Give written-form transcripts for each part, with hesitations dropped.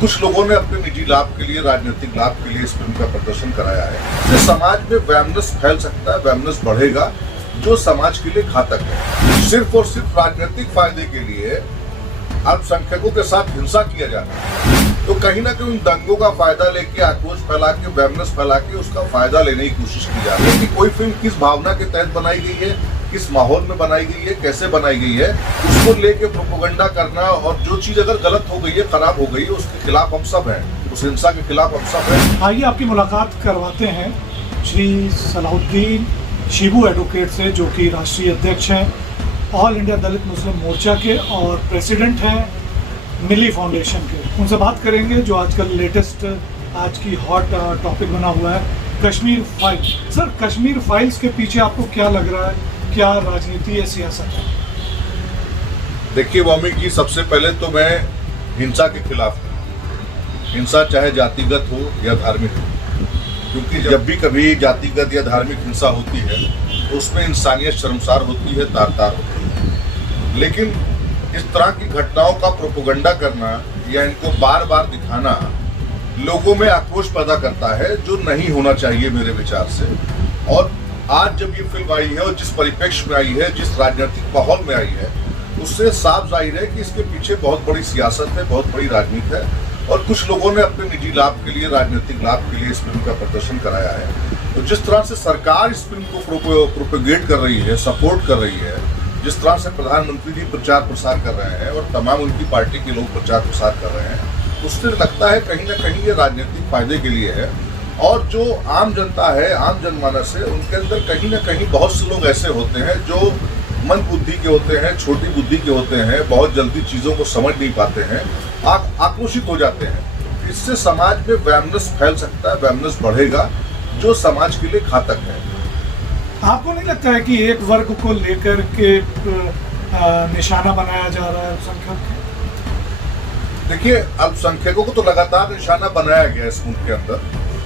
कुछ लोगों ने अपने निजी लाभ के लिए, राजनीतिक लाभ के लिए इस फिल्म का प्रदर्शन कराया है। इससे समाज में वैमनस फैल सकता है, वैमनस बढ़ेगा जो समाज के लिए घातक है। सिर्फ और सिर्फ राजनीतिक फायदे के लिए अल्पसंख्यकों के साथ हिंसा किया जाता है, तो कहीं ना कहीं दंगों का फायदा लेके, आक्रोश फैला के, वैमनस फैला के उसका फायदा लेने की कोशिश की जा रही है कि कोई फिल्म किस भावना के तहत बनाई गई है, किस माहौल में बनाई गई है, कैसे बनाई गई है, उसको लेके प्रोपेगेंडा करना, और जो चीज अगर गलत हो गई है, खराब हो गई है, उसके खिलाफ हम सब हैं, उस हिंसा के खिलाफ हम सब हैं। आइए आपकी मुलाकात करवाते हैं श्री सलाहुद्दीन शिबू एडवोकेट से, जो कि राष्ट्रीय अध्यक्ष हैं ऑल इंडिया दलित मुस्लिम मोर्चा के और प्रेसिडेंट हैं मिली फाउंडेशन के। उनसे बात करेंगे जो आजकल लेटेस्ट, आज की हॉट टॉपिक बना हुआ है, Kashmir files. Sir, Kashmir files के पीछे आपको क्या लग रहा है, क्या राजनीति या सियासत है? देखिए वामी जी, सबसे पहले तो मैं हिंसा के खिलाफ हूँ। हिंसा चाहे जातिगत हो या धार्मिक हो, क्योंकि जब भी कभी जातिगत या धार्मिक हिंसा होती है तो उसमें इंसानियत शर्मसार होती है, तार-तार होती है। लेकिन इस तरह की घटनाओं का प्रोपेगेंडा करना या इनको बार बार दिखाना लोगों में आक्रोश पैदा करता है, जो नहीं होना चाहिए मेरे विचार से। और आज जब ये फिल्म आई है और जिस परिप्रेक्ष्य में आई है, जिस राजनीतिक माहौल में आई है, उससे साफ जाहिर है कि इसके पीछे बहुत बड़ी सियासत है, बहुत बड़ी राजनीति है, और कुछ लोगों ने अपने निजी लाभ के लिए, राजनीतिक लाभ के लिए इस फिल्म का प्रदर्शन कराया है। तो जिस तरह से सरकार इस फिल्म को प्रोपेगेट कर रही है, सपोर्ट कर रही है, जिस तरह से प्रधानमंत्री जी प्रचार प्रसार कर रहे हैं और तमाम उनकी पार्टी के लोग प्रचार प्रसार कर रहे हैं, उससे लगता है कहीं ना कहीं ये राजनीतिक फायदे के लिए है। और जो आम जनता है, आम जनमानस है, उनके अंदर कहीं ना कहीं बहुत से लोग ऐसे होते हैं जो मंद बुद्धि के होते हैं, छोटी बुद्धि के होते हैं, बहुत जल्दी चीज़ों को समझ नहीं पाते हैं, आक्रोशित हो जाते हैं। इससे समाज में वैमनस फैल सकता है, वैमनस बढ़ेगा जो समाज के लिए घातक है। आपको नहीं लगता है कि एक वर्ग को लेकर के निशाना बनाया जा रहा है अल्पसंख्यक? देखिए, अल्पसंख्यकों को तो लगातार निशाना बनाया गया इस मुल्क के अंदर,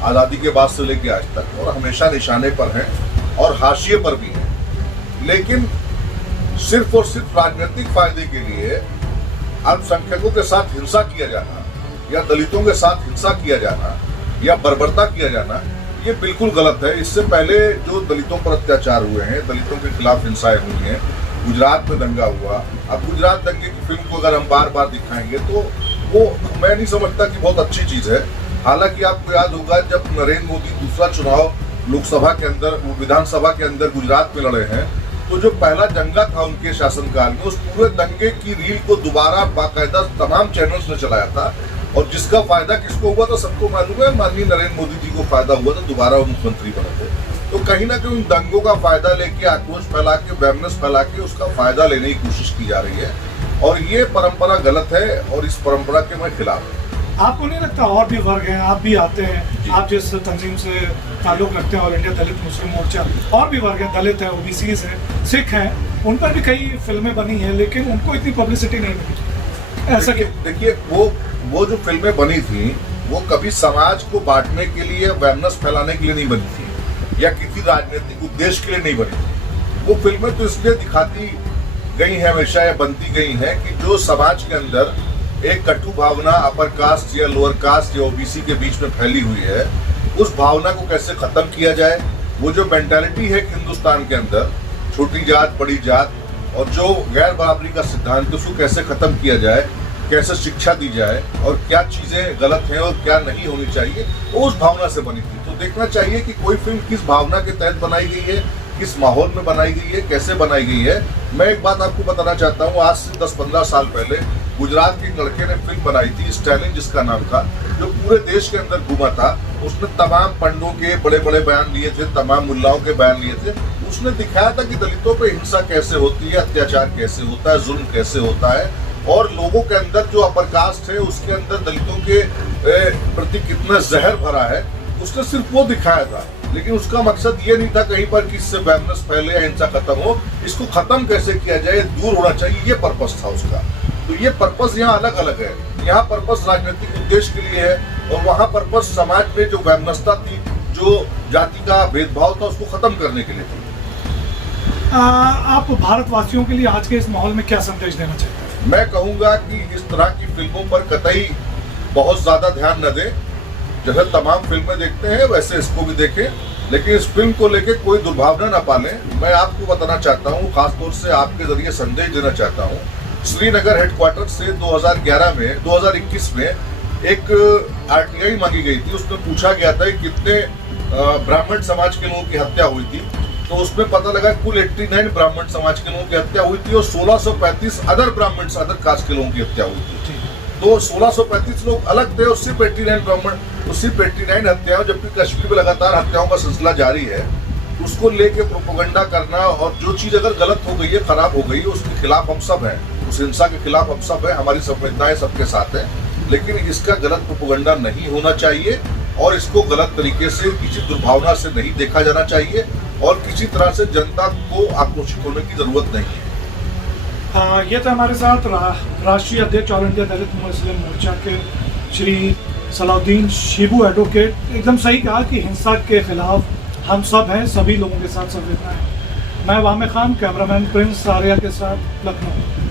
आज़ादी के बाद से लेकर आज तक, और हमेशा निशाने पर हैं और हाशिए पर भी हैं। लेकिन सिर्फ और सिर्फ राजनीतिक फायदे के लिए अल्पसंख्यकों के साथ हिंसा किया जाना, या दलितों के साथ हिंसा किया जाना, या बर्बरता किया जाना, ये बिल्कुल गलत है। इससे पहले जो दलितों पर अत्याचार हुए हैं, दलितों के खिलाफ हिंसाएं हुई हैं, गुजरात में दंगा हुआ। अब गुजरात दंगे की फिल्म को अगर हम बार बार दिखाएंगे तो वो मैं नहीं समझता कि बहुत अच्छी चीज़ है। हालांकि आपको याद होगा, जब नरेंद्र मोदी दूसरा चुनाव लोकसभा के अंदर, विधानसभा के अंदर गुजरात में लड़े हैं, तो जो पहला दंगा था उनके शासनकाल में, उस पूरे दंगे की रील को दोबारा बाकायदा तमाम चैनल्स ने चलाया था, और जिसका फायदा किसको हुआ था सबको मालूम है, माननीय नरेंद्र मोदी जी को फायदा हुआ था, दोबारा वो मुख्यमंत्री बने थे। तो कहीं ना कहीं दंगों का फायदा लेके, आक्रोश फैला के, वैमनस फैला के उसका फायदा लेने की कोशिश की जा रही है, और ये परंपरा गलत है, और इस परंपरा के मैं खिलाफ हूँ। आपको नहीं लगता और भी वर्ग हैं, आप भी आते हैं, आप जिस तंजीम से ताल्लुक रखते हैं ऑल इंडिया दलित मुस्लिम मोर्चा, और भी वर्ग हैं, दलित हैं, ओबीसीज हैं, सिख हैं, उन पर भी कई फिल्में बनी हैं, लेकिन उनको इतनी पब्लिसिटी नहीं मिली, ऐसा क्यों? देखिए, वो जो फिल्में बनी थी वो कभी समाज को बांटने के लिए, वैमनस फैलाने के लिए नहीं बनी थी, या किसी राजनीतिक उद्देश्य के लिए नहीं बनी थी। वो फिल्में तो इसलिए दिखाती गई हैं हमेशा, या बनती गई हैं कि जो समाज के अंदर एक कटु भावना अपर कास्ट या लोअर कास्ट या ओबीसी के बीच में फैली हुई है, उस भावना को कैसे खत्म किया जाए। वो जो मेंटालिटी है कि हिंदुस्तान के अंदर छोटी जात बड़ी जात, और जो गैर बराबरी का सिद्धांत है, उसको कैसे खत्म किया जाए, कैसे शिक्षा दी जाए, और क्या चीजें गलत हैं और क्या नहीं होनी चाहिए, वो उस भावना से बनी थी। तो देखना चाहिए कि कोई फिल्म किस भावना के तहत बनाई गई है, किस माहौल में बनाई गई है, कैसे बनाई गई है। मैं एक बात आपको बताना चाहता हूँ, आज से 10-15 साल पहले गुजरात के लड़के ने फिल्म बनाई थी, स्टैलिन जिसका नाम था, जो पूरे देश के अंदर घूमा था। उसने तमाम पंडों के बड़े बड़े बयान लिए थे, तमाम मुल्लाओं के बयान लिए थे। उसने दिखाया था कि दलितों पे हिंसा कैसे होती है, अत्याचार कैसे होता है, जुल्म कैसे होता है, और लोगों के अंदर जो अपर कास्ट है उसके अंदर दलितों के प्रति कितना जहर भरा है, उसने सिर्फ वो दिखाया था। लेकिन उसका मकसद ये नहीं था कहीं पर कि इससे वैमनस फैले या हिंसा खत्म हो, इसको खत्म कैसे किया जाए, दूर होना चाहिए, ये पर्पस था उसका। तो ये पर्पस यहाँ अलग अलग है। यहाँ पर्पस राजनीतिक उद्देश्य के लिए है, और वहाँ पर्पस समाज में जो वैमनसता थी, जो जाति का भेदभाव था, उसको खत्म करने के लिए थी। आप भारतवासियों के लिए आज के इस माहौल में क्या संदेश देना चाहते हैं? मैं कहूँगा कि इस तरह की फिल्मों पर कतई बहुत ज़्यादा ध्यान न दें। जैसे तमाम फिल्में देखते हैं वैसे इसको भी देखें, लेकिन इस फिल्म को लेके कोई दुर्भावना न पालें। मैं आपको बताना चाहता हूँ, खासतौर से आपके जरिए संदेश देना चाहता हूँ। श्रीनगर हेडक्वार्टर से 2021 में एक RTI मांगी गई थी। उसमें पूछा गया था कि कितने ब्राह्मण समाज के लोगों की हत्या हुई थी, तो उसमें पता लगा कुल 89 ब्राह्मण समाज के लोगों की हत्या हुई थी और 1635 अदर कास्ट के लोगों की हत्या हुई थी। तो 1635 लोग अलग थे और सिर्फ 89 ब्राह्मण, तो सिर्फ 89 हत्याओं, जबकि कश्मीर में लगातार हत्याओं का सिलसिला जारी है। उसको लेके प्रोपेगेंडा करना, और जो चीज अगर गलत हो गई है, खराब हो गई है, उसके खिलाफ हम सब हैं, उस हिंसा के खिलाफ हम सब हैं, हमारी संवेदनाएं सबके साथ हैं। लेकिन इसका गलत प्रोपेगेंडा नहीं होना चाहिए और इसको गलत तरीके से, किसी दुर्भावना से नहीं देखा जाना चाहिए और किसी तरह से जनता को आक्रोशित होने की जरूरत नहीं है। ये तो हमारे साथ राष्ट्रीय अध्यक्ष ऑल इंडिया दलित मुस्लिम मोर्चा के श्री सलाउद्दीन शिबू एडवोकेट। एकदम सही कहा कि हिंसा के खिलाफ हम सब हैं, सभी लोगों के साथ संवेदना है। मैं वामे खान, कैमरामैन प्रिंस आर्या के साथ, लखनऊ।